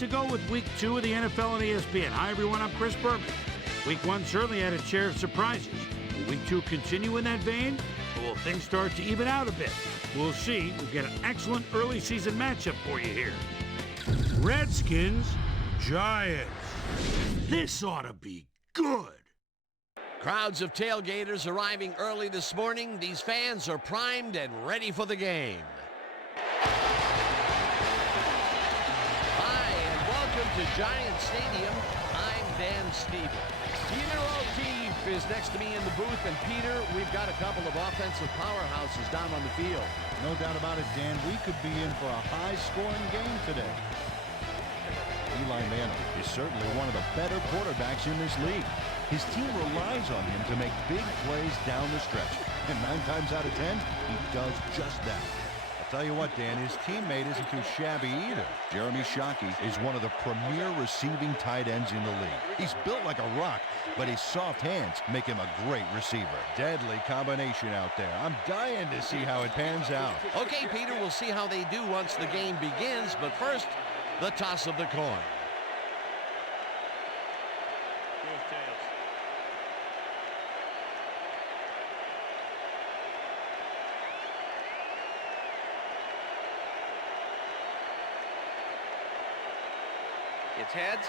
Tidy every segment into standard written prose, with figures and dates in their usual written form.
to go with Week 2 of the NFL on ESPN. Hi, everyone. I'm Chris Berman. Week 1 certainly had a share of surprises. Will Week 2 continue in that vein, or will things start to even out a bit? We'll see. We've got an excellent early season matchup for you here. Redskins, Giants. This ought to be good. Crowds of tailgaters arriving early this morning. These fans are primed and ready for the game. Hi, and welcome to Giant Stadium. I'm Dan Stevens. Peter O'Keefe is next to me in the booth, and Peter, we've got a couple of offensive powerhouses down on the field. No doubt about it, Dan. We could be in for a high-scoring game today. Eli Manning is certainly one of the better quarterbacks in this league. His team relies on him to make big plays down the stretch. And 9 times out of 10, he does just that. I'll tell you what, Dan, his teammate isn't too shabby either. Jeremy Shockey is one of the premier receiving tight ends in the league. He's built like a rock, but his soft hands make him a great receiver. Deadly combination out there. I'm dying to see how it pans out. Okay, Peter, we'll see how they do once the game begins. But first, the toss of the coin. It's heads.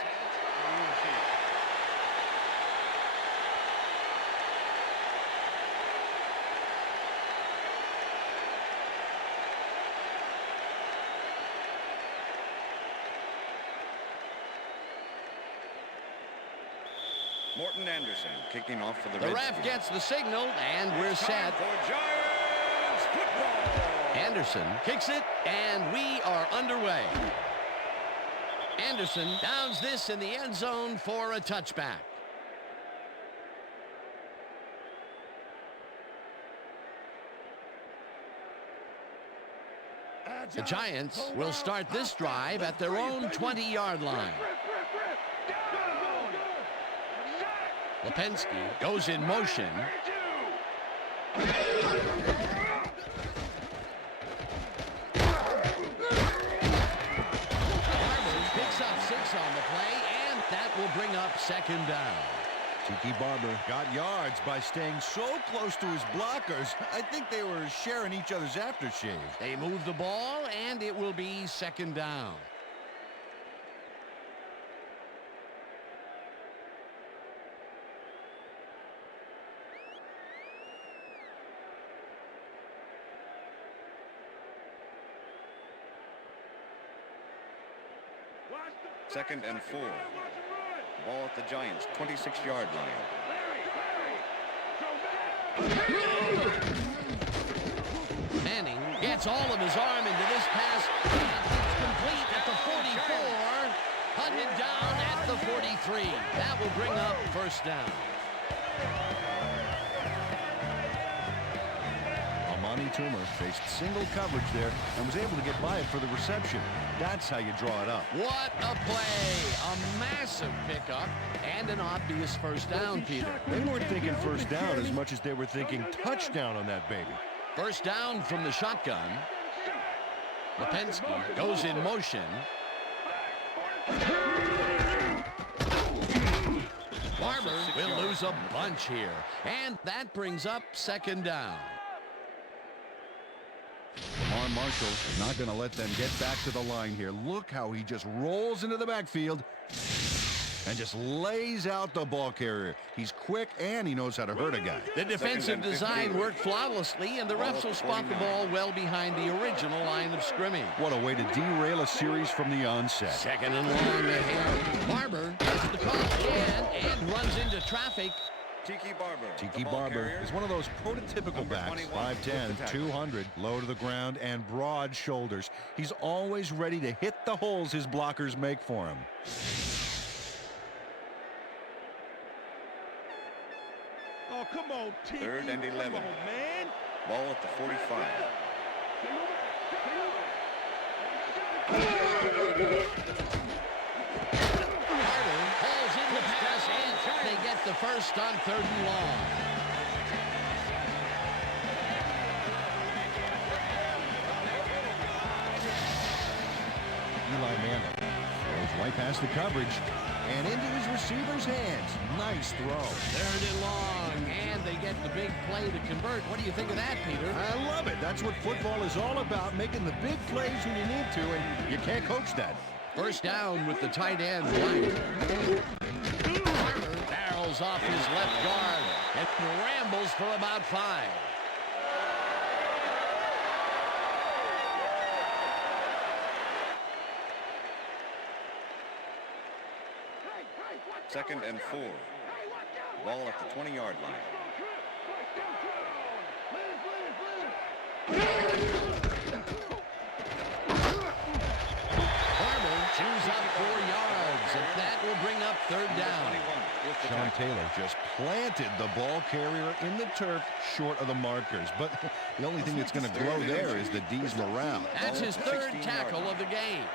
Morton Anderson kicking off for the The Redskins. ref gets the signal, and we're set. For Giants football. Anderson kicks it, and we are underway. Anderson downs this in the end zone for a touchback. The Giants will start this drive at their own 20-yard line. Lipinski goes in motion. Picks up 6 on the play, and that will bring up second down. Tiki Barber got yards by staying so close to his blockers. I think they were sharing each other's aftershave. They move the ball, and it will be second down. Second and 4. Ball at the Giants 26-yard line. Manning gets all of his arm into this pass, and it's complete at the 44, hunted down at the 43. That will bring up first down. Amani Toomer faced single coverage there and was able to get by it for the reception. That's how you draw it up. What a play. A massive pickup and an obvious first down, Peter. They weren't thinking first down as much as they were thinking touchdown on that baby. First down from the shotgun. Lipinski goes in motion. Barber will lose a bunch here, and that brings up second down. Lamar Marshall is not going to let them get back to the line here. Look how he just rolls into the backfield and just lays out the ball carrier. He's quick, and he knows how to hurt a guy. The defensive design worked flawlessly, and the refs will spot the ball well behind the original line of scrimmage. What a way to derail a series from the onset. Second and long ahead. Barber gets the call again and runs into traffic. Tiki Barber. Tiki Barber is one of those prototypical backs, 5'10", 200, low to the ground, and broad shoulders. He's always ready to hit the holes his blockers make for him. Oh, come on, Tiki. 3rd and 11. Come on, man. Ball at the 45. They get the first on 3rd and long. Eli Manning throws Right past the coverage and into his receiver's hands. Nice throw. 3rd and long, and they get the big play to convert. What do you think of that, Peter? I love it. That's what football is all about, making the big plays when you need to, and you can't coach that. 1st down with the tight end, White. Farmer barrels off his left guard and rambles for about 5. Second and 4. Ball at the 20-yard line. Chews up 4 yards, and that will bring up 3rd down. Sean Taylor just planted the ball carrier in the turf short of the markers. But the only thing that's going to grow there is the D's morale. That's his 3rd tackle of the game.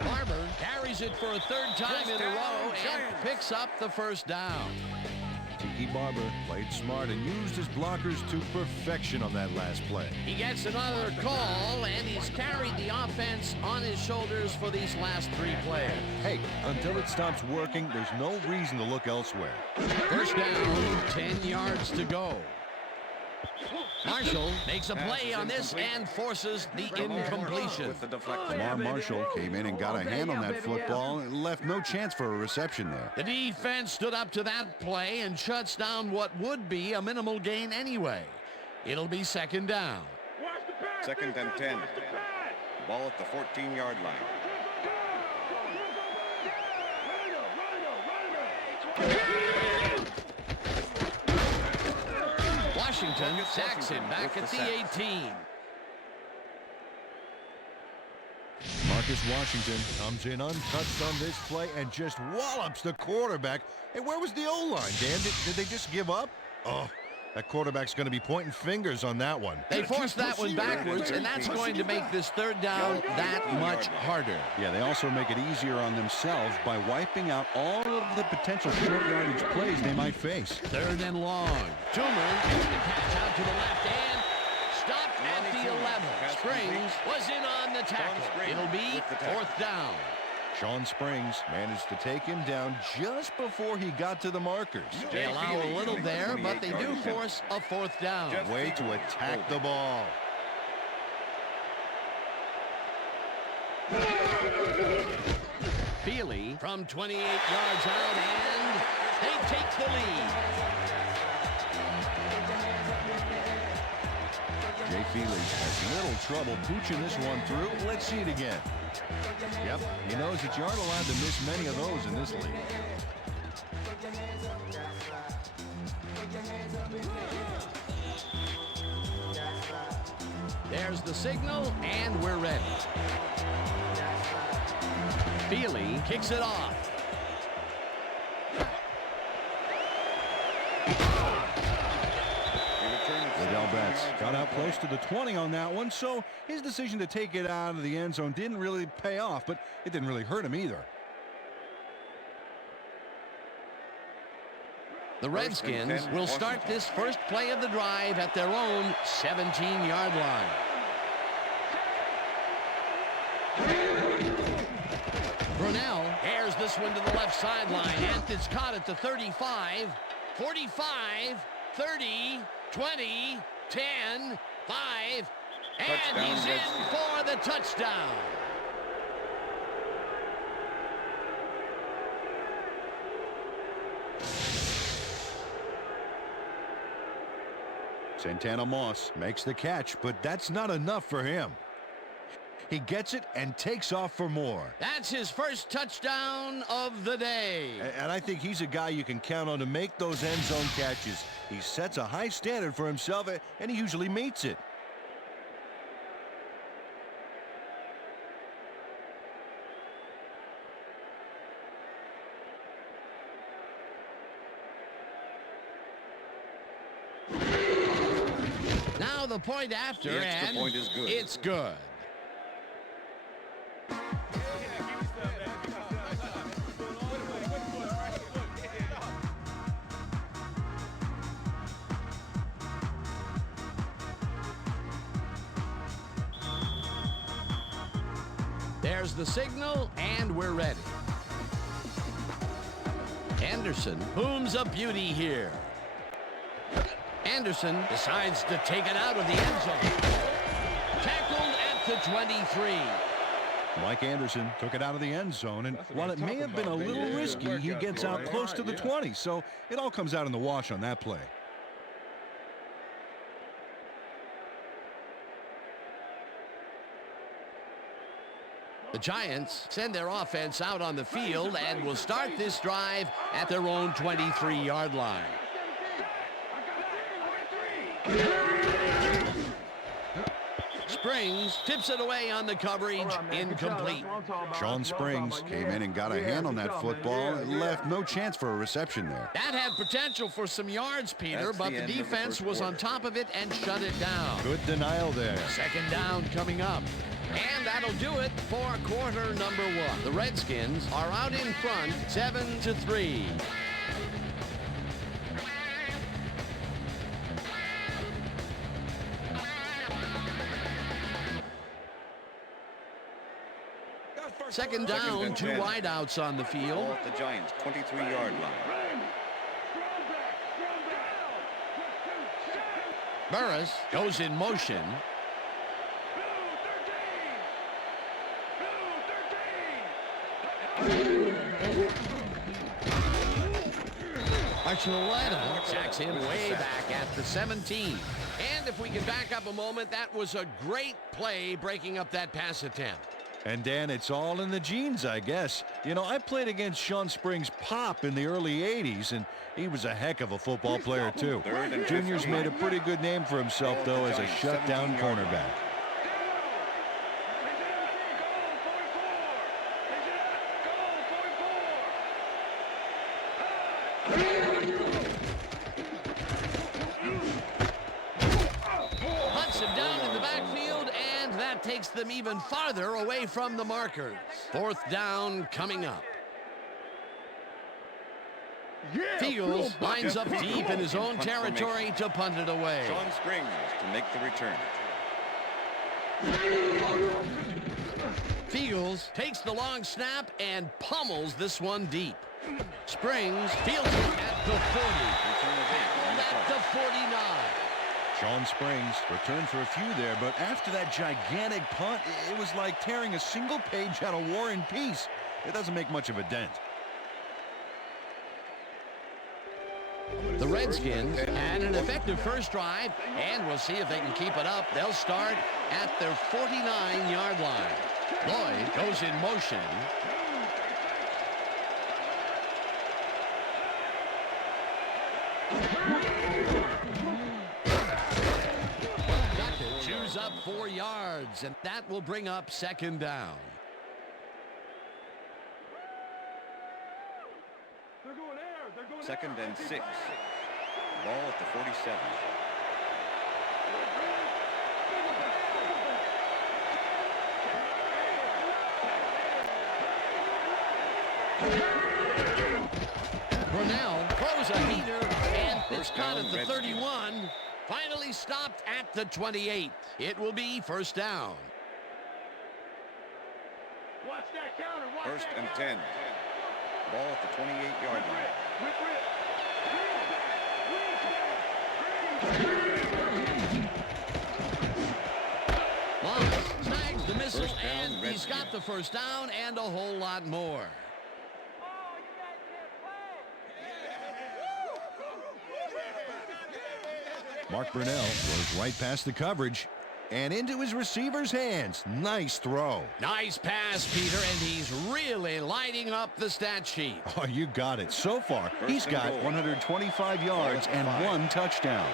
Barber carries it for a 3rd time in a row and picks up the 1st down. Tiki Barber played smart and used his blockers to perfection on that last play. He gets another call, and he's carried the offense on his shoulders for these last 3 plays. Hey, until it stops working, there's no reason to look elsewhere. 1st down, 10 yards to go. Marshall makes a play on this and forces the incompletion. With the deflection. Lamar Marshall came in and got a hand on that football and left no chance for a reception there. The defense stood up to that play and shuts down what would be a minimal gain anyway. It'll be 2nd down. 2nd and 10. Ball at the 14-yard line. Washington sacks him back at the 18. Marcus Washington comes in untouched on this play and just wallops the quarterback. Hey, where was the O-line, Dan? Did they just give up? Oh, that quarterback's going to be pointing fingers on that one. They forced that one backwards, and that's going to make this 3rd down that much harder. Yeah, they also make it easier on themselves by wiping out all of the potential short yardage plays they might face. 3rd and long. Toomer gets the catch out to the left and stopped at the 11. Springs was in on the tackle. It'll be 4th down. Sean Springs managed to take him down just before he got to the markers. They allow a little there, but they do force a 4th down. Way to attack the ball. Feely from 28 yards out, and they take the lead. Jay Feely has little trouble pooching this one through. Let's see it again. Yep, he knows that you aren't allowed to miss many of those in this league. There's the signal, and we're ready. Feely kicks it off. Liddell Betts got out close to the 20 on that one, so his decision to take it out of the end zone didn't really pay off, but it didn't really hurt him either. The Redskins will start this first play of the drive at their own 17-yard line. Brunell airs this one to the left sideline, and it's caught at the 35, 45, 30, 20, 10, 5, and he's in for the touchdown. Santana Moss makes the catch, but that's not enough for him. He gets it and takes off for more. That's his first touchdown of the day. And I think he's a guy you can count on to make those end zone catches. He sets a high standard for himself, and he usually meets it. Now the point after, The extra and point is good. It's good. There's the signal, and we're ready. Anderson booms a beauty here. Anderson decides to take it out of the end zone. Tackled at the 23. Mike Anderson took it out of the end zone, and while it may have been a little risky, he gets out close to the 20, so it all comes out in the wash on that play. The Giants send their offense out on the field and will start this drive at their own 23-yard line. Springs tips it away on the coverage, incomplete. Sean Springs came in and got a hand on that football and left no chance for a reception there. That had potential for some yards, Peter, but the defense was on top of it and shut it down. Good denial there. Second down coming up. And that'll do it for quarter number one. The Redskins are out in front, 7-3. Second down, two wideouts on the field. Ball at the Giants' 23-yard line. Burris goes in motion. Archuleta sacks him way back at the 17. And if we can back up a moment, that was a great play breaking up that pass attempt. And Dan, it's all in the genes, I guess. You know, I played against Sean Springs' pop in the early 80s, and he was a heck of a football player, too. Junior's made a pretty good name for himself, though, as a shutdown cornerback. Hunts him down in the backfield, and that takes them even farther away from the markers. Fourth down coming up. Fields lines up deep in his own territory to punt it away. Sean Springs to make the return. Fields takes the long snap and pummels this one deep. Springs fields it at the 40. Tackled at the 49. Sean Springs returned for a few there, but after that gigantic punt, it was like tearing a single page out of War and Peace. It doesn't make much of a dent. The Redskins had an effective first drive, and we'll see if they can keep it up. They'll start at their 49-yard line. Lloyd goes in motion. Chews up 4 yards, and that will bring up second down. Second and 6. Ball at the 47. Brunell throws a heater, and it's caught at the 31. Finally stopped at the 28. It will be first down. Watch that counter. First and 10. Ball at the 28-yard line. Moss snags the missile, and he's got the first down and a whole lot more. Mark Brunell goes right past the coverage and into his receiver's hands. Nice throw. Nice pass, Peter, and he's really lighting up the stat sheet. Oh, you got it. So far, he's got 125 yards and 1 touchdown.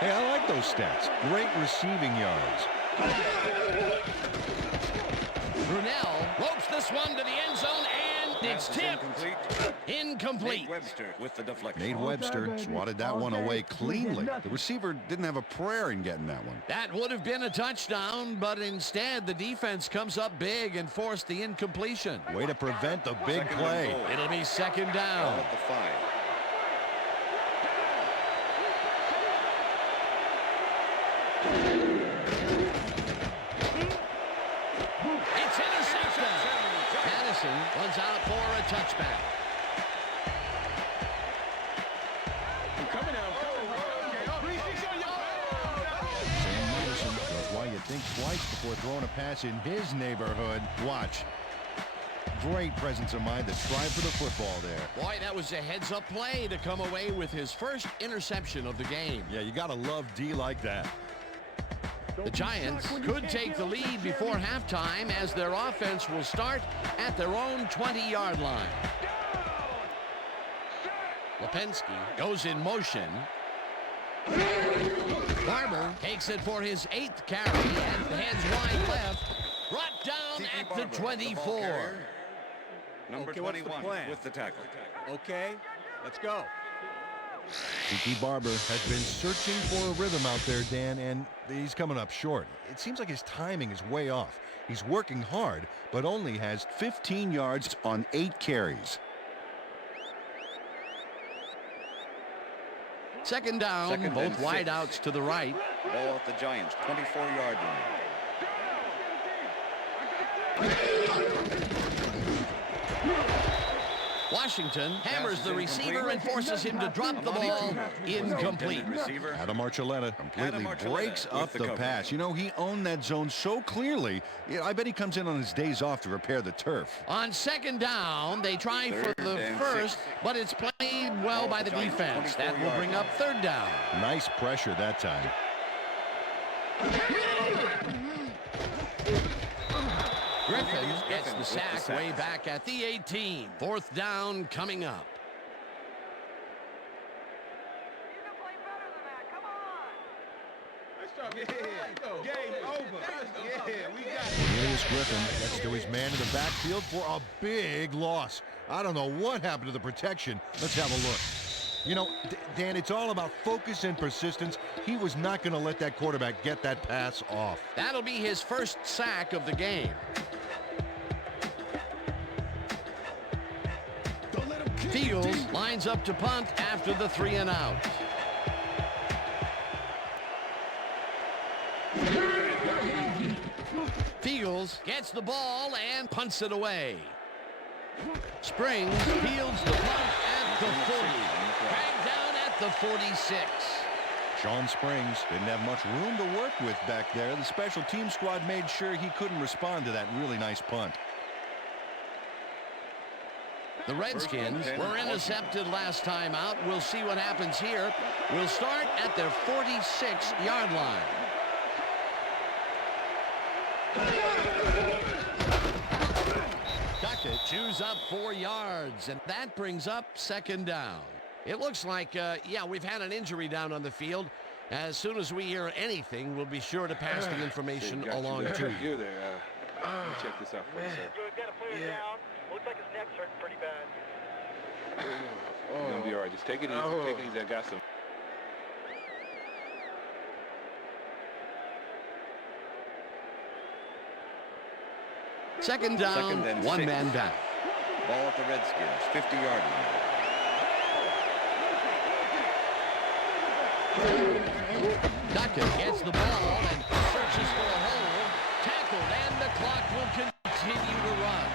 Hey, I like those stats. Great receiving yards. Brunell ropes this one to the end zone, and it's tipped. Incomplete. Nate Webster with the deflection. Nate Webster swatted that one away cleanly. The receiver didn't have a prayer in getting that one. That would have been a touchdown, but instead the defense comes up big and forced the incompletion. Way to prevent the big play. It'll be second Ball down. at the 5. It's intercepted. Madison runs out for a touchback. Sam Madison knows why you think twice before throwing a pass in his neighborhood. Watch. Great presence of mind to try for the football there. Boy, that was a heads-up play to come away with his first interception of the game. Yeah, you got to love D like that. The Giants could take the lead before halftime as their offense will start at their own 20-yard line. Lipinski goes in motion. Barber takes it for his 8th carry and heads wide left. Brought down at the 24. Number Okay, what's the 21 plan? with the tackle. Okay, let's go. Tiki Barber has been searching for a rhythm out there, Dan, and he's coming up short. It seems like his timing is way off. He's working hard, but only has 15 yards on 8 carries. Second down, Second both and 6. wideouts to the right. Ball at the Giants' 24-yard line. Washington hammers the receiver and forces him to drop the ball. Incomplete. Receiver. Adam Archuleta completely Archuleta breaks up with the the cover. pass. You know, he owned that zone so clearly. Yeah, I bet he comes in on his days off to repair the turf. On second down, they try for Third the and first, 6. but it's played well by the Giants' defense. That will 24-yard bring up third down. Nice pressure that time. Griffin gets the with the sack sack. way back at the 18. Fourth down coming up. Game over. Yeah, we got it. Cornelius Griffin gets to his man in the backfield for a big loss. I don't know what happened to the protection. Let's have a look. You know, Dan, it's all about focus and persistence. He was not going to let that quarterback get that pass off. That'll be his first sack of the game. Fields lines up to punt after the 3 and out. Fields gets the ball and punts it away. Springs fields the punt at the 40. Dragged down at the 46. Sean Springs didn't have much room to work with back there. The special team squad made sure he couldn't respond to that really nice punt. The Redskins were intercepted last time out. We'll see what happens here. We'll start at their 46-yard line. Duckett chews up 4 yards, and that brings up second down. It looks like, yeah, we've had an injury down on the field. As soon as we hear anything, we'll be sure to pass the information along to you. You're there. Let me check this out for you, sir. You've got to put it down. Looks like his neck's hurting pretty bad. You're gonna be all right. Just take it easy. Take it easy. I got some. Second down, Second and 6. one man down. Ball at the Redskins' 50-yard line. Duckett gets the ball and searches for a hole. Tackled, and the clock will continue to run.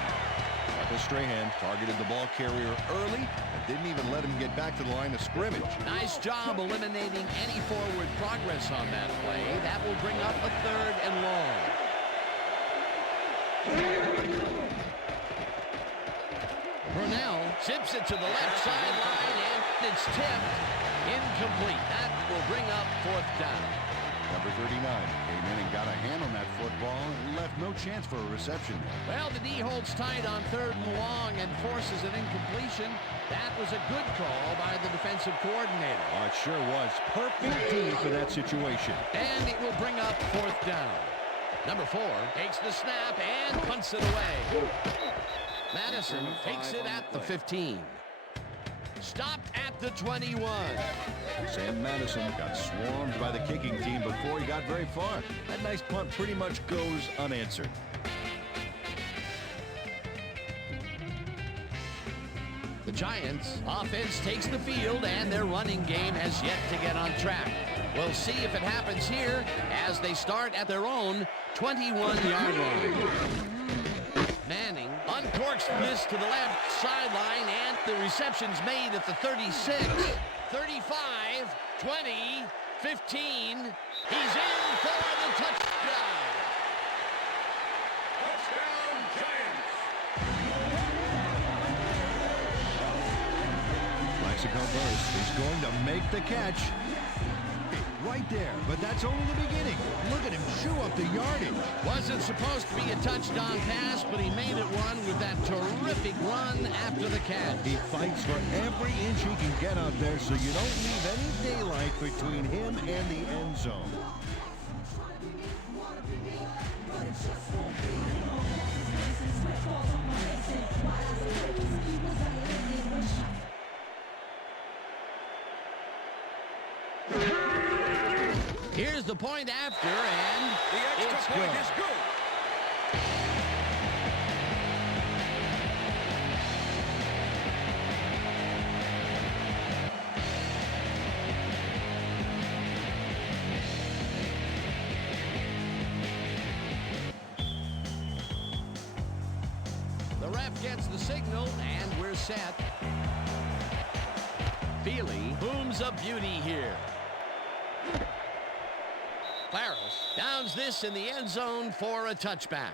Michael Strahan targeted the ball carrier early and didn't even let him get back to the line of scrimmage. Nice job eliminating any forward progress on that play. That will bring up a third and long. Brunell zips it to the left sideline, and it's tipped. Incomplete. That will bring up fourth down. Number 39 came in and got a hand on that football and left no chance for a reception there. Well, the D holds tight on third and long and forces an incompletion. That was a good call by the defensive coordinator. Oh, it sure was. Perfect D for that situation. And it will bring up fourth down. Number 4 takes the snap and punts it away. Madison takes it at the 15. Stopped at the 21. Sam Madison got swarmed by the kicking team before he got very far. That nice punt pretty much goes unanswered. The Giants offense takes the field, and their running game has yet to get on track. We'll see if it happens here as they start at their own 21-yard line. Manning, torques this to the left sideline, and the reception's made at the 36, 35, 20, 15. He's in for the touchdown. Touchdown, Giants. Mexico burst. He's going to make the catch. Right there, but that's only the beginning. Look at him chew up the yardage. Wasn't supposed to be a touchdown pass, but he made it one with that terrific run after the catch. He fights for every inch he can get out there, so you don't leave any daylight between him and the end zone. Here's the point after, and The it's extra point good. is good. The ref gets the signal, and we're set. Feely booms a beauty here. Claris downs this in the end zone for a touchback.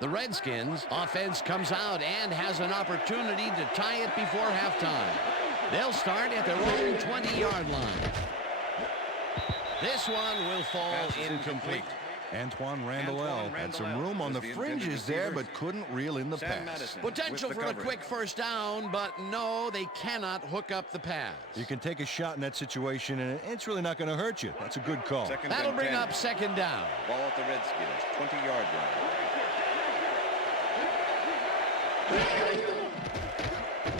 The Redskins offense comes out and has an opportunity to tie it before halftime. They'll start at their own 20-yard line. This one will fall incomplete. Antoine Randall had some room on the fringes there, but couldn't reel in the pass. Potential for a quick first down, but no, they cannot hook up the pass. You can take a shot in that situation, and it's really not going to hurt you. That's a good call. That'll bring up second down. Ball at the Redskins, 20-yard line.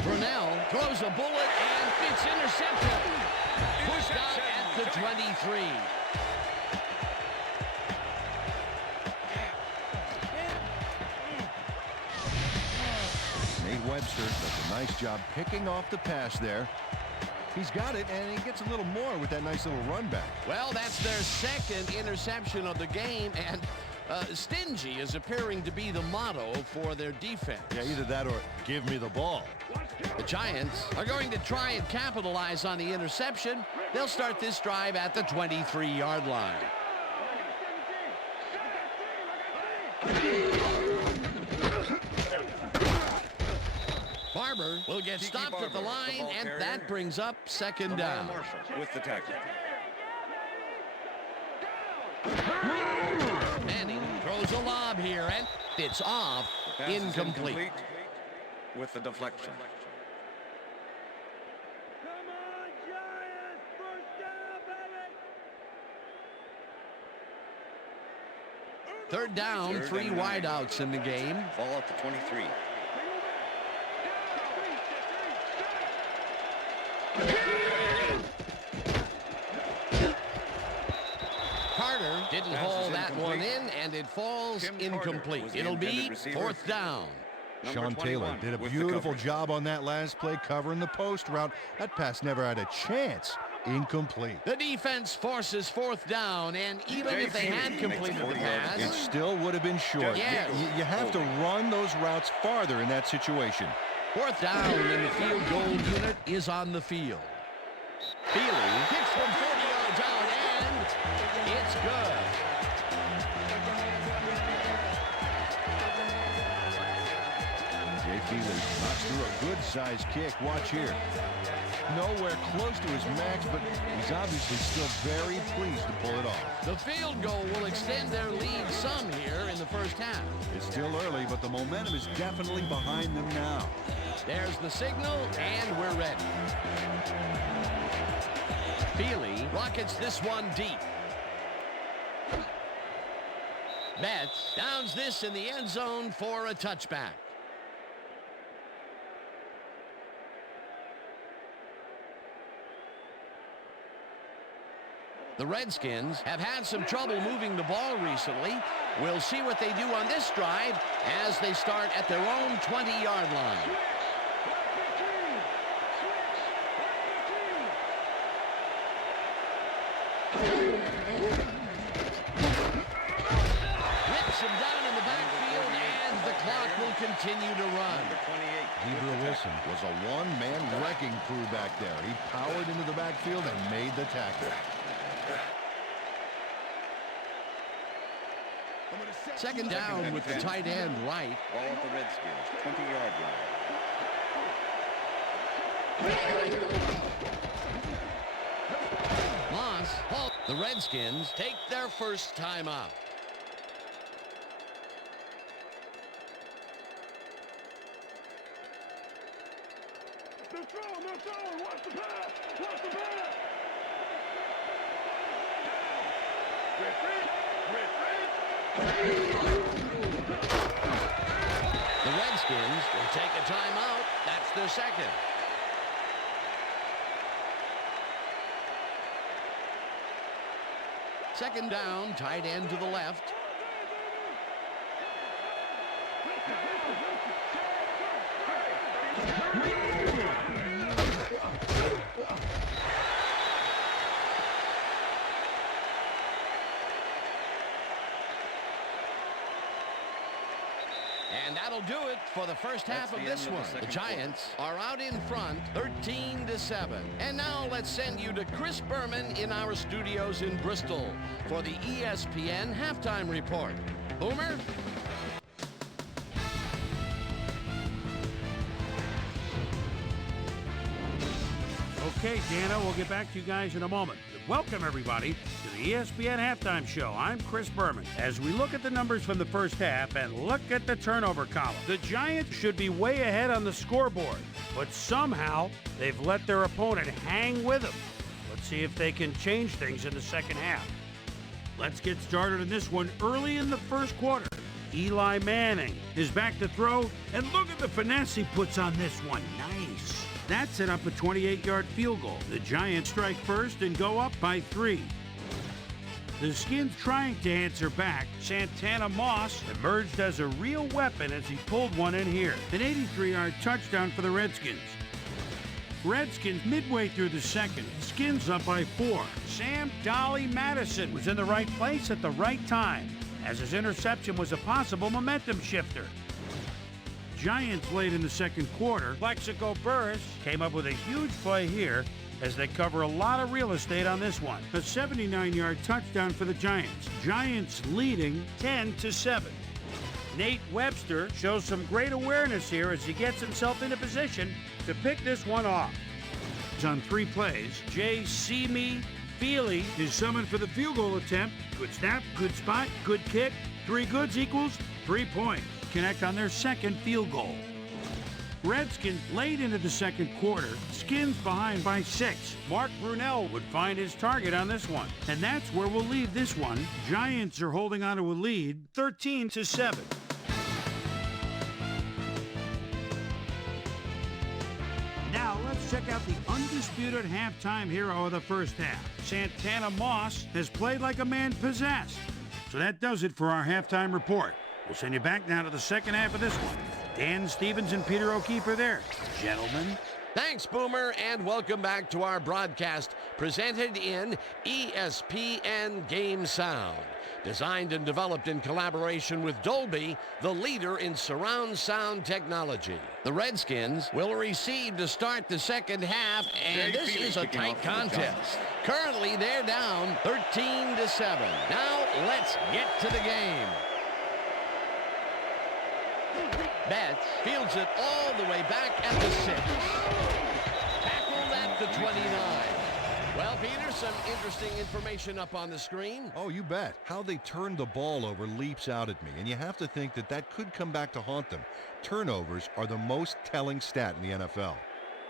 Brunell throws a bullet, and it's intercepted. Pushed out at the 23. Webster does a nice job picking off the pass there. He's got it, and he gets a little more with that nice little run back. Well, that's their second interception of the game, and stingy is appearing to be the motto for their defense. Yeah, either that or give me the ball. The Giants are going to try and capitalize on the interception. They'll start this drive at the 23-yard line. Barber will get stopped at the line, and that brings up second down. Marshall with the tackle. Manning throws a lob here, and it's off. Pass is Incomplete. with the deflection. Third down, three wideouts in the game. Ball at the 23. Carter didn't Pass haul is that one incomplete. in, and it falls Tim Carter incomplete. was the It'll be intended receiver. fourth down. Number Sean Taylor 21 did a with the beautiful coverage. job on that last play covering the post route. That pass never had a chance. Incomplete. The defense forces fourth down, and even if they had completed the It pass, still would have been short. Yes. You have to run those routes farther in that situation. fourth down, and the field goal unit is on the field. Feely kicks from 40 yards out, and it's good. Jay Feely knocks through a good-sized kick. Watch here. Nowhere close to his max, but he's obviously still very pleased to pull it off. The field goal will extend their lead some here in the first half. It's still early, but the momentum is definitely behind them now. There's the signal, and we're ready. Feely rockets this one deep. Betts downs this in the end zone for a touchback. The Redskins have had some trouble moving the ball recently. We'll see what they do on this drive as they start at their own 20-yard line. will continue to run. Number 28. Gabriel Wilson was a one-man wrecking crew back there. He powered into the backfield and made the tackle. Second down with the tight end right. Ball at the Redskins, 20-yard line. Moss, the Redskins take their first time out. They're throwing. Watch the pass. The Redskins will take a timeout. That's their second. Second down, tight end to the left. And that'll do it for the first half of this one. The Giants are out in front, 13-7. And now let's send you to Chris Berman in our studios in Bristol for the ESPN halftime report. Boomer? Okay, Dana, we'll get back to you guys in a moment. Welcome, everybody, to the ESPN Halftime Show. I'm Chris Berman. As we look at the numbers from the first half and look at the turnover column, the Giants should be way ahead on the scoreboard, but somehow they've let their opponent hang with them. Let's see if they can change things in the second half. Let's get started in this one early in the first quarter. Eli Manning is back to throw, and look at the finesse he puts on this one. Nice. That set up a 28-yard field goal. The Giants strike first and go up by 3. The Skins trying to answer back. Santana Moss emerged as a real weapon as he pulled one in here. An 83-yard touchdown for the Redskins. Redskins midway through the second. Skins up by 4. Sam Dolly Madison was in the right place at the right time, as his interception was a possible momentum shifter. Giants late in the second quarter. Plexico Burris came up with a huge play here as they cover a lot of real estate on this one. A 79-yard touchdown for the Giants. Giants leading 10-7. Nate Webster shows some great awareness here as he gets himself into position to pick this one off. On 3 plays, Jay Simi Feely is summoned for the field goal attempt. Good snap, good spot, good kick. 3 goods equals 3 points. Connect on their second field goal. Redskins late into the second quarter. Skins behind by 6. Mark Brunell would find his target on this one. And that's where we'll leave this one. Giants are holding on to a lead, 13-7. Now let's check out the undisputed halftime hero of the first half. Santana Moss has played like a man possessed. So that does it for our halftime report. We'll send you back now to the second half of this one. Dan Stevens and Peter O'Keefe are there. Gentlemen. Thanks, Boomer, and welcome back to our broadcast presented in ESPN Game Sound. Designed and developed in collaboration with Dolby, the leader in surround sound technology. The Redskins will receive to start the second half, and this is a tight contest. Currently, they're down 13-7. Now, let's get to the game. Betts fields it all the way back at the 6. Tackled at the 29. Well, Peter, some interesting information up on the screen. Oh, you bet. How they turned the ball over leaps out at me, and you have to think that that could come back to haunt them. Turnovers are the most telling stat in the NFL.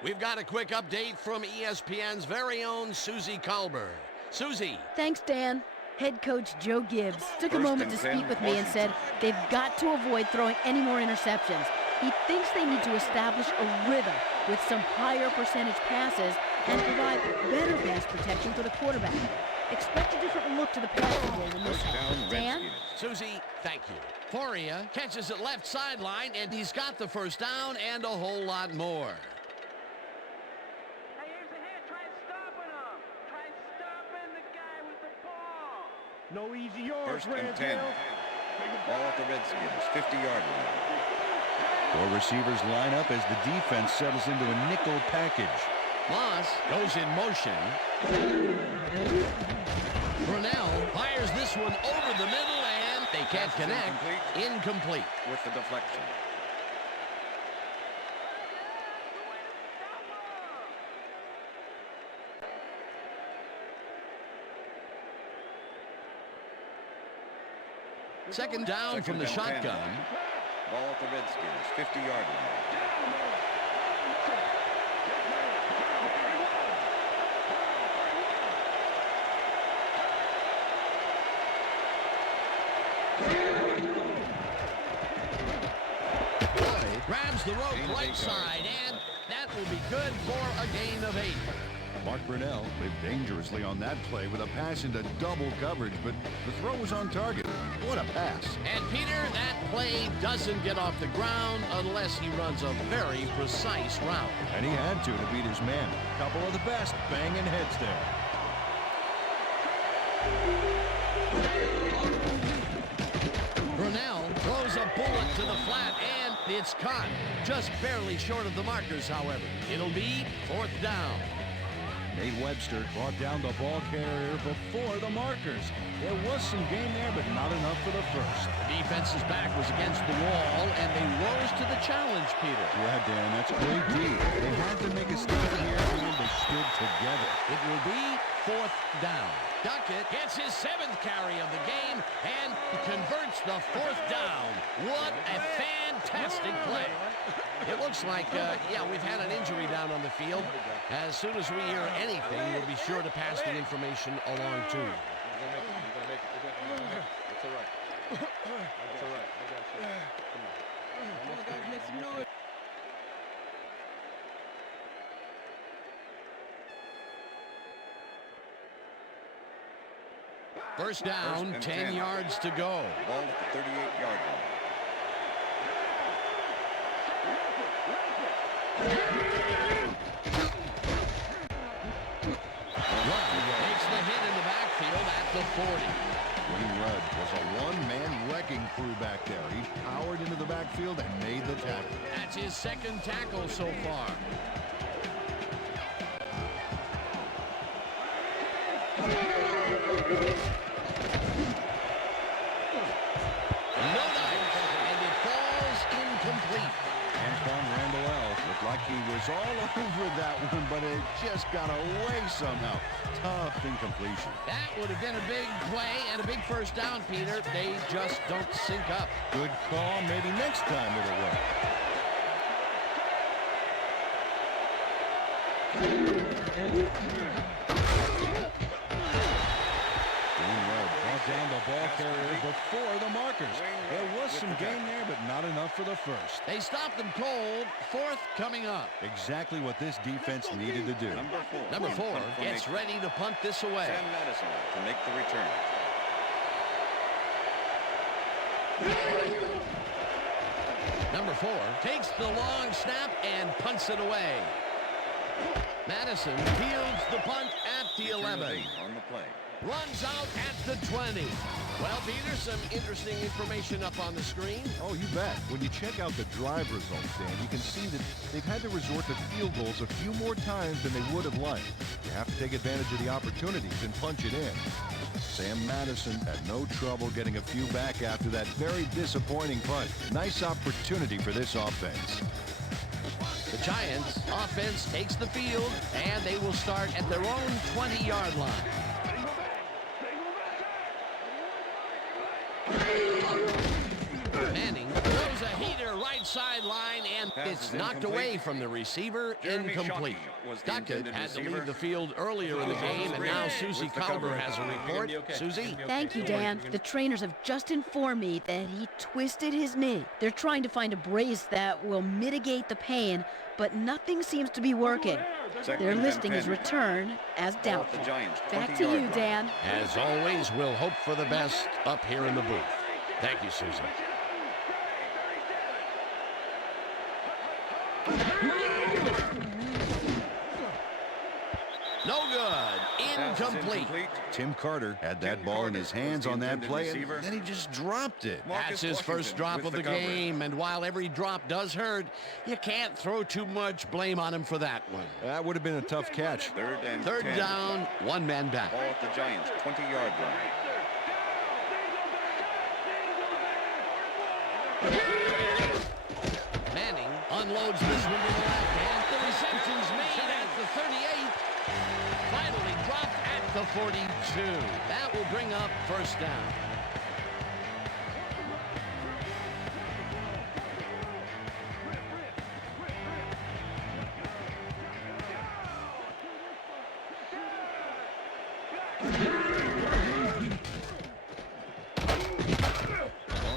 We've got a quick update from ESPN's very own Susie Colbert. Susie. Thanks, Dan. Head coach Joe Gibbs took a moment to speak with me and said they've got to avoid throwing any more interceptions. He thinks they need to establish a rhythm with some higher percentage passes and provide better pass protection for the quarterback. Expect a different look to the passing game in this half. Dan? Susie, thank you. Foria catches it left sideline, and he's got the first down and a whole lot more. No easy yards, First and 10. Ball at the Redskins, 50-yard line. Four receivers line up as the defense settles into a nickel package. Moss goes in motion. Brunell fires this one over the middle, and they can't connect. Incomplete. With the deflection. Second down from the shotgun. Ball at the Redskins, 50-yard line. Grabs the rope right side, and that will be good for a gain of 8. Mark Brunell lived dangerously on that play with a pass into double coverage, but the throw was on target. What a pass. And Peter, that play doesn't get off the ground unless he runs a very precise route. And he had to beat his man. Couple of the best banging heads there. Brunell throws a bullet to the flat, and it's caught. Just barely short of the markers, however. It'll be 4th down. Nate Webster brought down the ball carrier before the markers. There was some gain there, but not enough for the first. The defense's back was against the wall, and they rose to the challenge, Peter. Yeah, Dan, that's great D. They had to make a stop here, and they stood together. It will be 4th down. Duckett gets his 7th carry of the game and converts the 4th down. What a fantastic play. It looks like, we've had an injury down on the field. As soon as we hear anything, we'll be sure to pass the information along to you. That's all right. That's all right. I got you. Come on. First down, 10 yards to go. Ball at the 38-yard line. Takes the hit in the backfield at the 40. Wayne Rudd was a one-man wrecking crew back there. He powered into the backfield and made the tackle. That's his 2nd tackle so far. No dice, and it falls incomplete. Antoine Randall looked like he was all over that one, but it just got away somehow. Tough incompletion. That would have been a big play and a big first down, Peter. They just don't sync up. Good call. Maybe next time it'll work. Wayne Rudd brought down the ball carrier before the markers. There was some gain there, but not enough for the first. They stopped them cold. 4th coming up. Exactly what this defense needed to do. Number 4 gets ready to punt this away. Sam Madison to make the return. Number 4 takes the long snap and punts it away. Madison fields the punt at the 11. On the play. Runs out at the 20. Well, Peter, some interesting information up on the screen. Oh, you bet. When you check out the drive results, Dan, you can see that they've had to resort to field goals a few more times than they would have liked. You have to take advantage of the opportunities and punch it in. Sam Madison had no trouble getting a few back after that very disappointing punt. Nice opportunity for this offense. The Giants' offense takes the field, and they will start at their own 20-yard line. Manning throws a heater right sideline, and it's knocked away from the receiver. Incomplete. Duckett had to leave the field earlier in the game, and now Susie Calber has a report. Susie? Thank you, Dan. The trainers have just informed me that he twisted his knee. They're trying to find a brace that will mitigate the pain, but nothing seems to be working. They're listing his return as doubtful. Back to you, Dan. As always, we'll hope for the best up here in the booth. Thank you, Susan. No good. incomplete. Tim Carter had that ball in his hands on that play, and then he just dropped it. That's his first drop of the game, and while every drop does hurt, you can't throw too much blame on him for that one. That would have been a tough catch. Third down, one man back. Ball at the Giants' 20-yard line. Manning unloads this one to the left, and the reception's made at the 38. Finally dropped at the 42. That will bring up first down.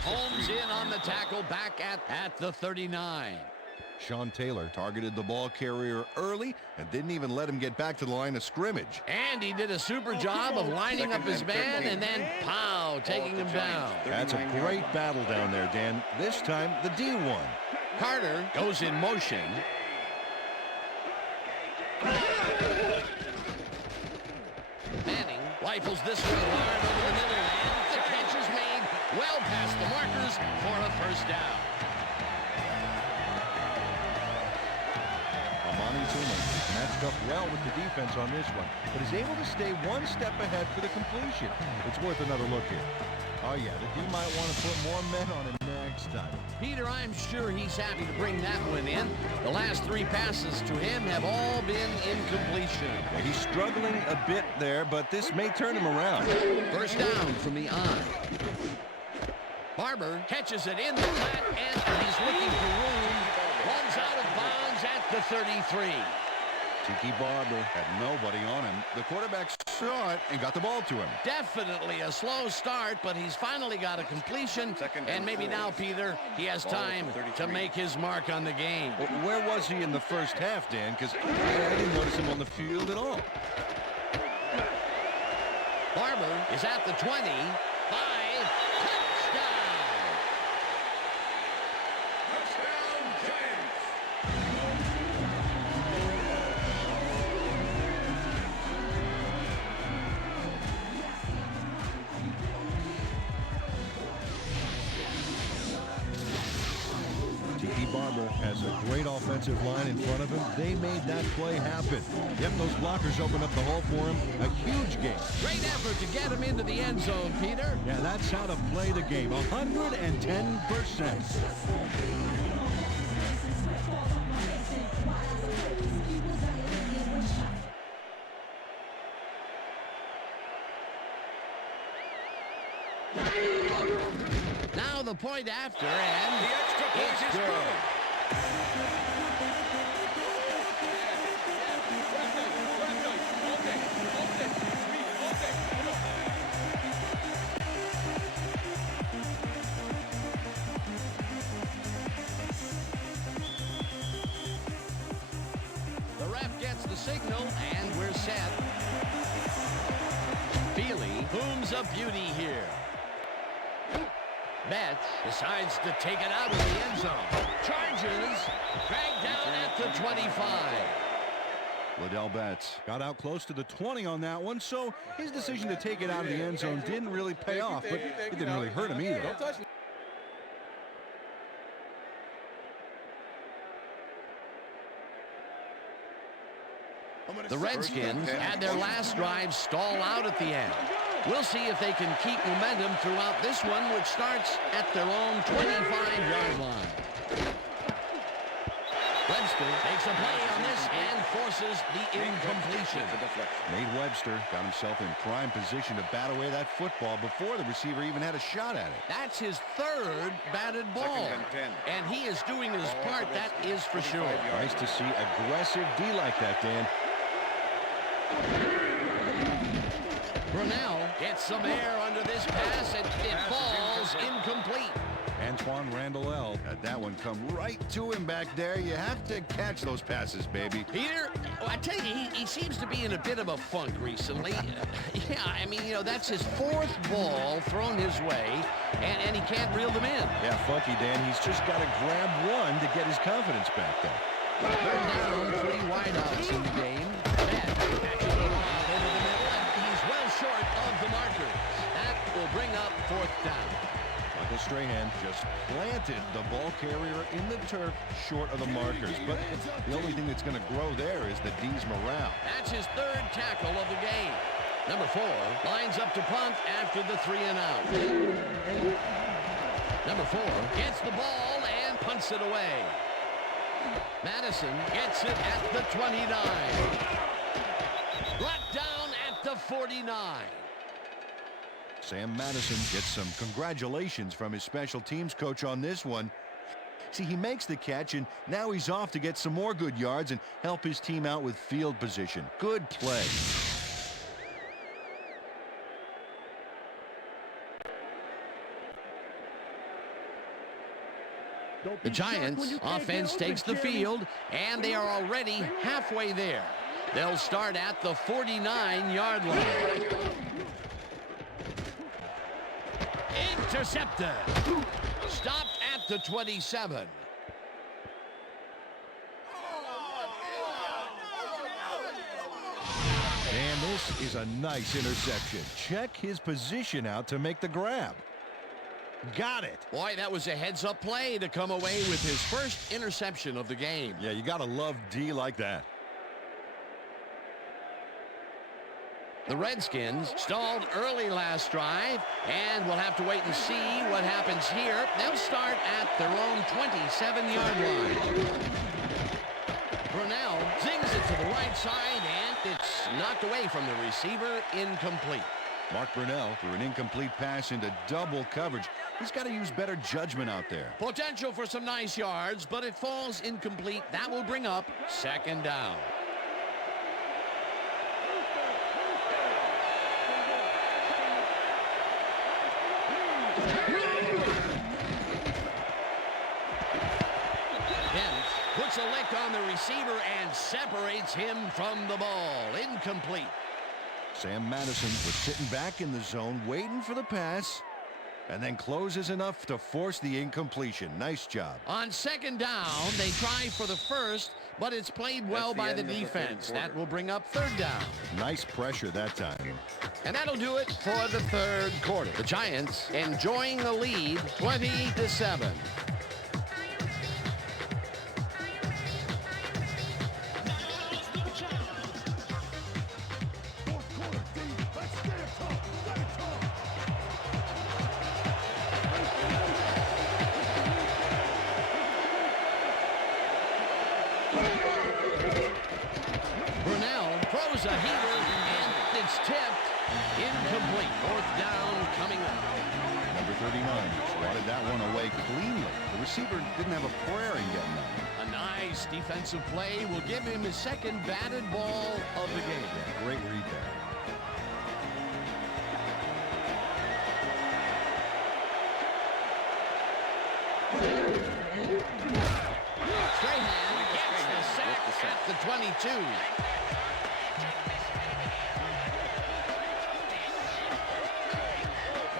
Holmes in on the tackle back at the 39. Sean Taylor targeted the ball carrier early and didn't even let him get back to the line of scrimmage. And he did a super job of lining up his man and then, pow, taking him down. That's a great battle down there, Dan. This time, the D won. Carter goes in motion. Manning rifles this one hard over the middle, and the catch is made well past the markers for a first down. Matched up well with the defense on this one, but is able to stay one step ahead for the completion. It's worth another look here. Oh, yeah, the D might want to put more men on him next time. Peter, I'm sure he's happy to bring that one in. The last three passes to him have all been incompletion. Yeah, he's struggling a bit there, but this may turn him around. First down from the eye. Barber catches it in the flat, and he's looking for room. Runs out of bounds at the 33. Tiki Barber had nobody on him. The quarterback saw it and got the ball to him. Definitely a slow start, but he's finally got a completion. And maybe now, Peter, he has time to make his mark on the game. Well, where was he in the first half, Dan? Because I didn't notice him on the field at all. Barber is at the 20. Barber has a great offensive line in front of him. They made that play happen. Yep, those blockers opened up the hole for him. A huge game. Great effort to get him into the end zone, Peter. Yeah, that's how to play the game. 110%. Now the point after, and the extra point is good. The ref gets the signal, and we're set. Feely booms a beauty here. Betts decides to take it out of the end zone. Charges, dragged down at the 25. Liddell Betts got out close to the 20 on that one, so his decision to take it out of the end zone didn't really pay off, but it didn't really hurt him either. The Redskins had their last drive stall out at the end. We'll see if they can keep momentum throughout this one, which starts at their own 25-yard line. Webster takes a play on this and forces the incompletion. Nate Webster got himself in prime position to bat away that football before the receiver even had a shot at it. That's his third batted ball. And he is doing his part, that is for sure. Nice to see aggressive D like that, Dan. Brunell gets some air under this pass, and it falls incomplete. Antoine Randall had that one come right to him back there. You have to catch those passes, baby. Peter, I tell you, he seems to be in a bit of a funk recently. Yeah, I mean, you know, that's his fourth ball thrown his way, and he can't reel them in. Yeah, funky, Dan. He's just got to grab one to get his confidence back there. Third down, 3 wideouts in the game. That catches it over the middle, and short of the markers. That will bring up 4th down. Michael Strahan just planted the ball carrier in the turf short of the markers. But the only thing that's going to grow there is the D's morale. That's his 3rd tackle of the game. Number 4 lines up to punt after the 3-and-out. Number 4 gets the ball and punts it away. Madison gets it at the 29. Brought down at the 49. Sam Madison gets some congratulations from his special teams coach on this one. See, he makes the catch, and now he's off to get some more good yards and help his team out with field position. Good play. The Giants offense takes the field, and they are already halfway there. They'll start at the 49-yard line. Intercepted. Stopped at the 27. And this is a nice interception. Check his position out to make the grab. Got it. Boy, that was a heads-up play to come away with his first interception of the game. Yeah, you got to love D like that. The Redskins stalled early last drive, and we'll have to wait and see what happens here. They'll start at their own 27-yard line. Brunell zings it to the right side, and it's knocked away from the receiver, incomplete. Mark Brunell threw an incomplete pass into double coverage. He's got to use better judgment out there. Potential for some nice yards, but it falls incomplete. That will bring up 2nd down. Puts a lick on the receiver and separates him from the ball. Incomplete. Sam Madison was sitting back in the zone waiting for the pass and then closes enough to force the incompletion. Nice job. On 2nd down, they try for the first, but it's played well by the defense. That will bring up 3rd down. Nice pressure that time. And that'll do it for the 3rd quarter. The Giants enjoying the lead 20-7. A heater, and it's tipped. Incomplete. 4th down coming up. Number 39 swatted that one away cleanly. The receiver didn't have a prayer in getting that. A nice defensive play will give him his 2nd batted ball of the game. Yeah, great read there. Strahan gets the sack at the 22.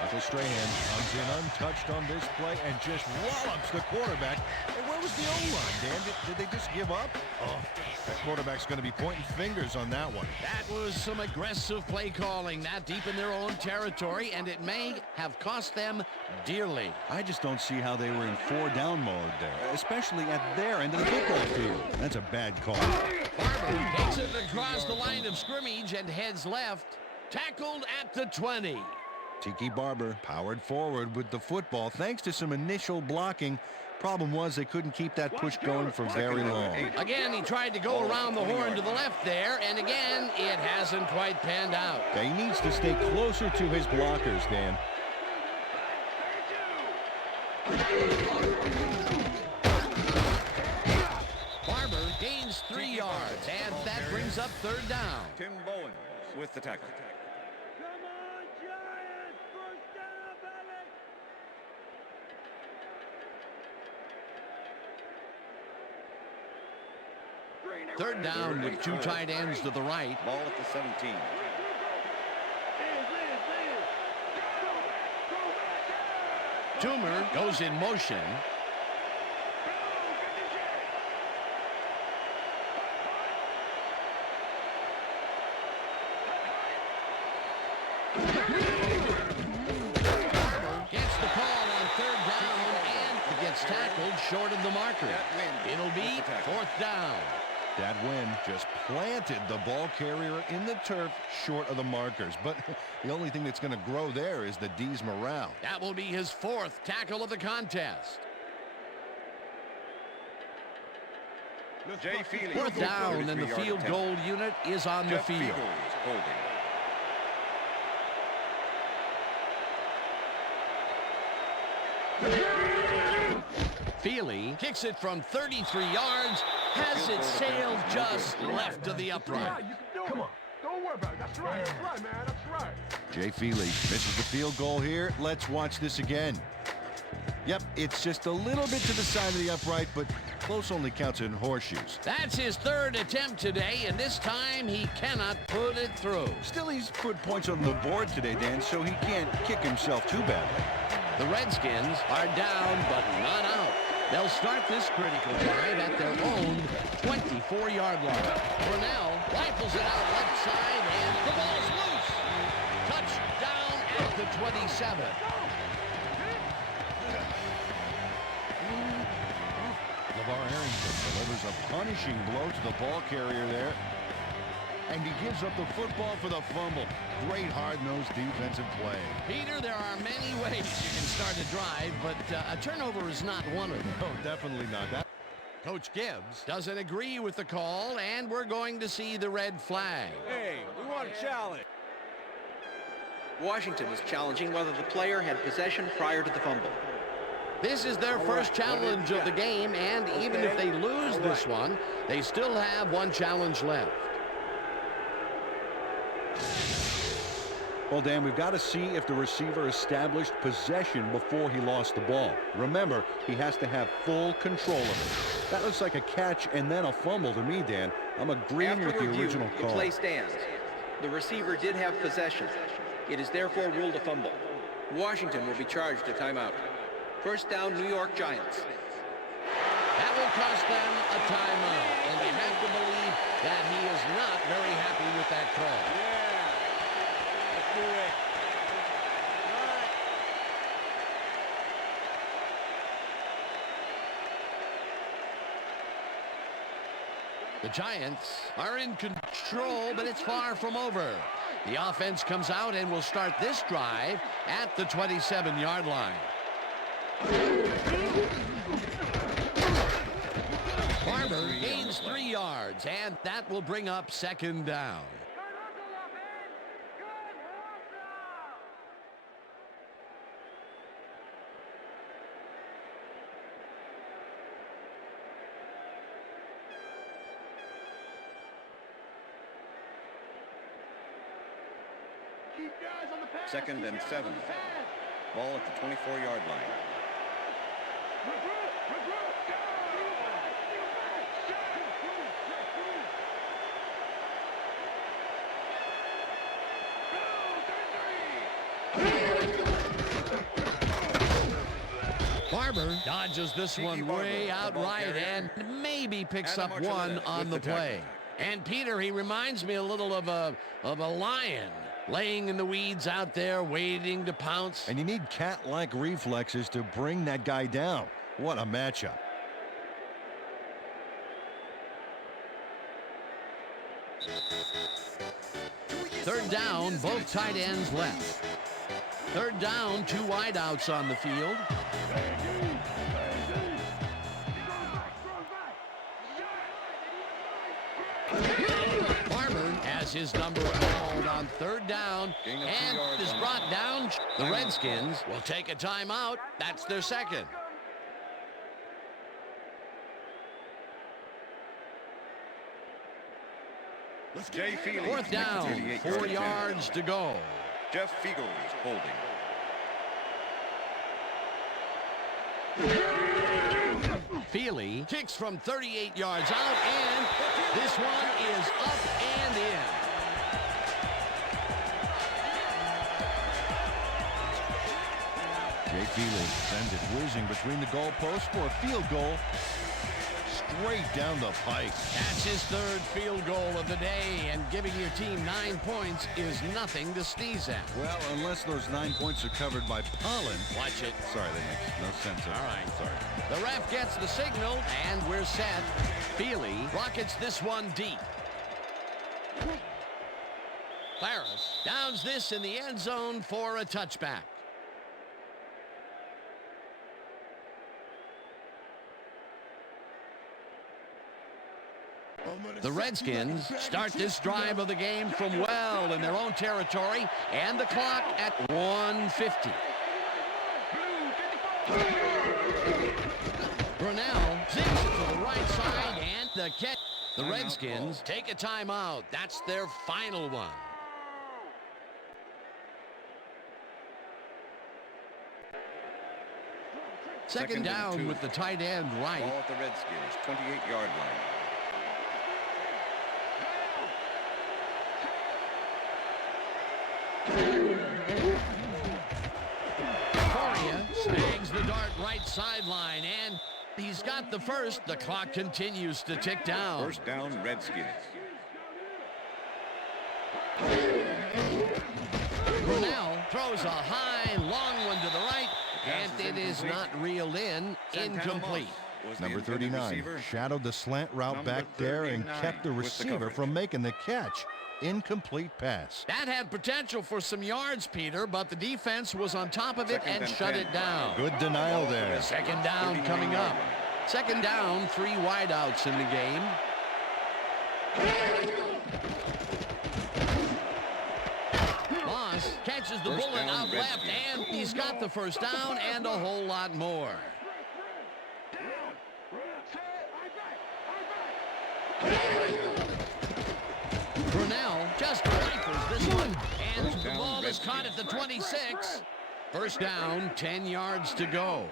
Michael Strahan comes in untouched on this play and just wallops the quarterback. And where was the O-line, Dan? Did they just give up? Oh, that quarterback's going to be pointing fingers on that one. That was some aggressive play calling that deep in their own territory, and it may have cost them dearly. I just don't see how they were in 4-down mode there, especially at their end of the football field. That's a bad call. Barber takes it across the line of scrimmage and heads left. Tackled at the 20. Tiki Barber powered forward with the football thanks to some initial blocking. Problem was they couldn't keep that push going for very long. Again, he tried to go around the horn to the left there, and again, it hasn't quite panned out. Yeah, he needs to stay closer to his blockers, Dan. Barber gains 3 yards, and that brings up 3rd down. Tim Bowen with the tackle. Third down with 2 tight ends to the right. Ball at the 17. Toomer goes in motion. Gets the call on third down and gets tackled short of the marker. It'll be fourth down. That win just planted the ball carrier in the turf short of the markers. But the only thing that's going to grow there is the D's morale. That will be his fourth tackle of the contest. Fourth down, and the field goal unit is on the field. Feely kicks it from 33 yards, has it sailed just left of the upright. Come on. Don't worry about it. That's right. That's right, man. That's right. Jay Feely misses the field goal here. Let's watch this again. Yep, it's just a little bit to the side of the upright, but close only counts in horseshoes. That's his third attempt today, and this time he cannot put it through. Still, he's put points on the board today, Dan, so he can't kick himself too badly. The Redskins are down, but not out. They'll start this critical drive at their own 24-yard line. Brunell rifles it out left side, and the ball's loose. Touchdown at the 27. LeVar Arrington delivers a punishing blow to the ball carrier there. And he gives up the football for the fumble. Great hard-nosed defensive play. Peter, there are many ways you can start a drive, but a turnover is not one of them. No, definitely not. Coach Gibbs doesn't agree with the call, and we're going to see the red flag. Hey, we want a challenge. Washington is challenging whether the player had possession prior to the fumble. This is their first challenge of the game, and even if they lose this one, they still have one challenge left. Well, Dan, we've got to see if the receiver established possession before he lost the ball. Remember, he has to have full control of it. That looks like a catch and then a fumble to me, Dan. I'm agreeing with the original call. The play stands. The receiver did have possession. It is therefore ruled a fumble. Washington will be charged a timeout. First down, New York Giants. That will cost them a timeout, and you have to believe that he is not very happy with that call. The Giants are in control, but it's far from over. The offense comes out and will start this drive at the 27-yard line. Barber gains 3 yards, and that will bring up second down. Second and 7. Ball at the 24-yard line. Barber dodges this one way outright and maybe picks up one on the play. And Peter, he reminds me a little of a lion laying in the weeds out there waiting to pounce. And you need cat-like reflexes to bring that guy down. What a matchup. Third down, both tight ends left. Third down, 2 wideouts on the field. Barber has his number called on third down and is brought down. The Redskins will take a timeout. That's their second. Fourth down, 4 yards to go. Jeff Fiegels holding. Feely kicks from 38 yards out, and this one is up and in. Jay Feely sends it whizzing between the goalposts for a field goal. straight down the pike. That's his third field goal of the day, and giving your team 9 points is nothing to sneeze at. Well, unless those 9 points are covered by pollen. Watch it. Sorry, that makes no sense. All right. Sorry. The ref gets the signal, and we're set. Feely rockets this one deep. Claris downs this in the end zone for a touchback. The Redskins start this drive of the game from well in their own territory, and the clock at 1:50. Brunell zips it to the right side, and the catch. The Redskins take a timeout. That's their final one. Second down with the tight end right. Ball at the Redskins, 28-yard line. Coria snags the dart right sideline, and he's got the first. The clock continues to tick down. First down, Redskins. Brunell throws a high, long one to the right, and it is not reeled in. Incomplete. Number 39 shadowed the slant route back there and kept the receiver from making the catch. Incomplete pass. That had potential for some yards, Peter, but the defense was on top of it and shut it down. Good denial there. Second down coming up. Second down, 3 wideouts in the game. Moss catches the bullet out left, and he's got the first down and a whole lot more. Brunell just rifles this one, and the ball is caught at the 26. First down, 10 yards to go.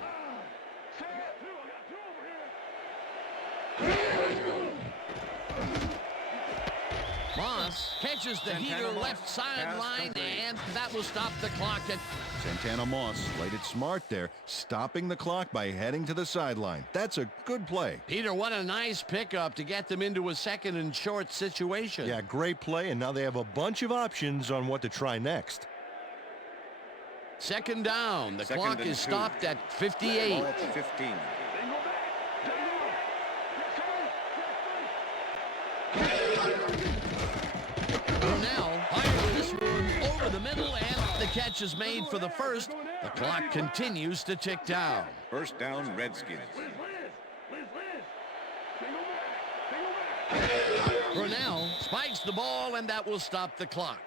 Moss catches the heater left sideline, and that will stop the clock at... Santana Moss played it smart there, stopping the clock by heading to the sideline. That's a good play. Peter, what a nice pickup to get them into a second and short situation. Yeah, great play, and now they have a bunch of options on what to try next. Second down. The clock is stopped at 58. Ball at the 15. Brunell fires this one over the middle, and the catch is made for the first. The clock continues to tick down. First down, Redskins. Brunell spikes the ball, and that will stop the clock.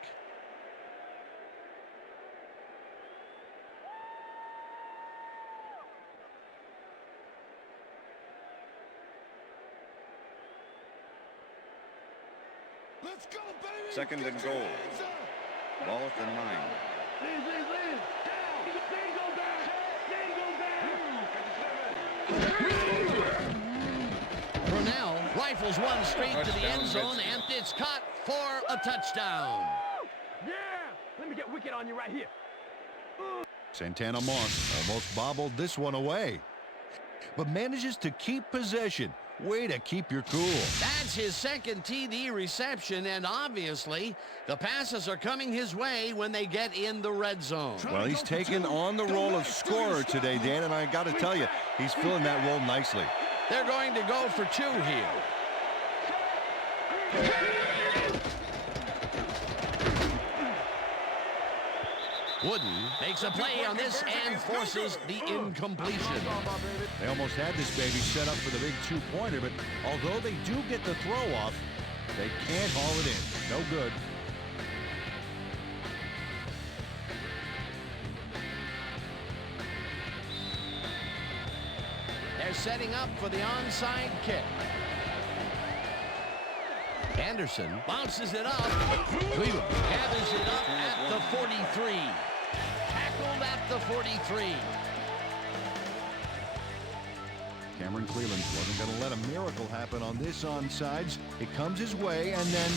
Let's go, baby. Second and goal. Ball at the 9. Brunell rifles one straight to the end zone, and it's caught for a touchdown. Yeah, let me get wicked on you right here. Santana Moss almost bobbled this one away, but manages to keep possession. Way to keep your cool. That's his second TD reception, and obviously the passes are coming his way when they get in the red zone. Well, he's taken on the role of scorer today, Dan, and I got to tell you, he's filling that role nicely. They're going to go for 2 here. Wooden makes a play on this and forces the incompletion. They almost had this baby set up for the big 2-pointer, but although they do get the throw off, they can't haul it in. No good. They're setting up for the onside kick. Anderson bounces it up. Cleveland gathers it up at the 43. Tackled at the 43. Cameron Cleveland wasn't going to let a miracle happen on this onsides. It comes his way, and then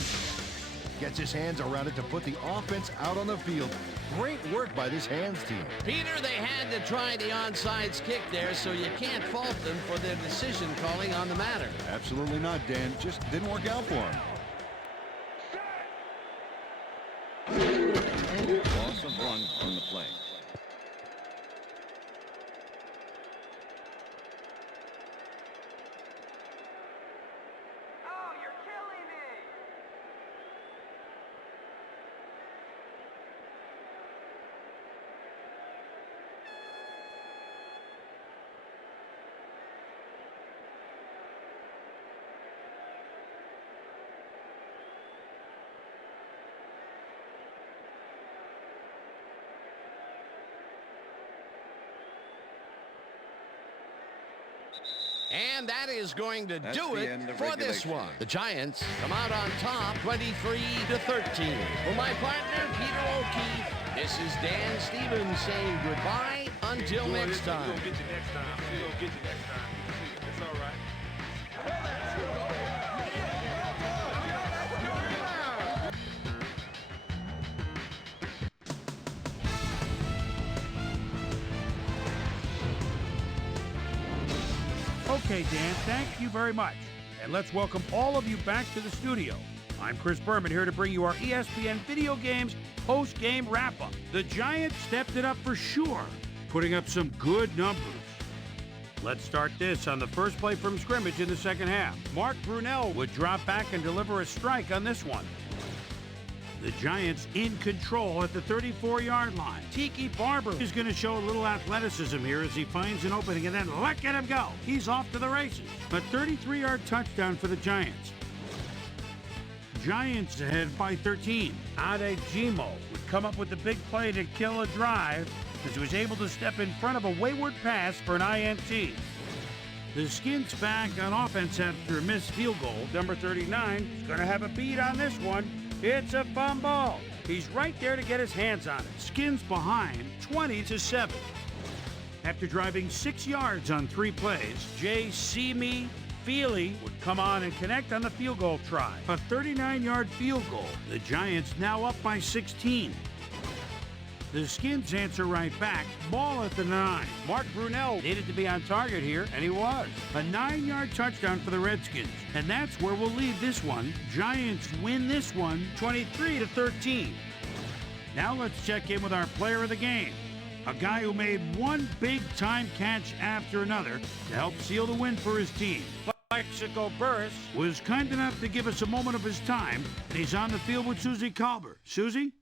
Gets his hands around it to put the offense out on the field. Great work by this hands team. Peter, they had to try the onside kick there, so you can't fault them for their decision calling on the matter. Absolutely not, Dan. Just didn't work out for him. Loss of run on the play. And that is going to That's do the it end of for this regulation. one. The Giants come out on top, 23-13. For my partner, Peter O'Keefe, this is Dan Stevens saying goodbye until next time. We're going to get you next time. We're going to get you next time. It's all right. Okay, Dan, thank you very much. And let's welcome all of you back to the studio. I'm Chris Berman here to bring you our ESPN Video Games post-game wrap-up. The Giants stepped it up for sure, putting up some good numbers. Let's start this on the first play from scrimmage in the second half. Mark Brunell would drop back and deliver a strike on this one. The Giants in control at the 34-yard line. Tiki Barber is going to show a little athleticism here as he finds an opening, and then look at him go. He's off to the races. A 33-yard touchdown for the Giants. Giants ahead by 13. Ade Gimo would come up with the big play to kill a drive as he was able to step in front of a wayward pass for an INT. The Skins back on offense after a missed field goal. Number 39 is going to have a beat on this one. It's a fumble. He's right there to get his hands on it. Skins behind 20-7. After driving 6 yards on 3 plays, Jay Simi Feely would come on and connect on the field goal try. A 39-yard field goal. The Giants now up by 16. The Skins answer right back. Ball at the 9. Mark Brunell needed to be on target here, and he was. A 9-yard touchdown for the Redskins. And that's where we'll leave this one. Giants win this one 23-13. Now let's check in with our player of the game. A guy who made one big-time catch after another to help seal the win for his team. Mexico Burris was kind enough to give us a moment of his time, and he's on the field with Susie Colbert. Susie?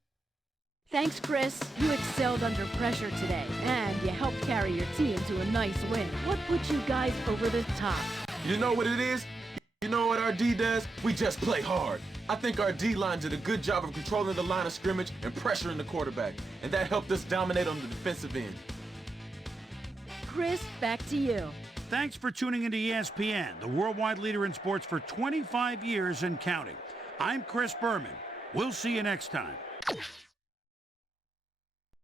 Thanks, Chris. You excelled under pressure today, and you helped carry your team to a nice win. What put you guys over the top? You know what it is? You know what our D does? We just play hard. I think our D-line did a good job of controlling the line of scrimmage and pressuring the quarterback, and that helped us dominate on the defensive end. Chris, back to you. Thanks for tuning into ESPN, the worldwide leader in sports for 25 years and counting. I'm Chris Berman. We'll see you next time.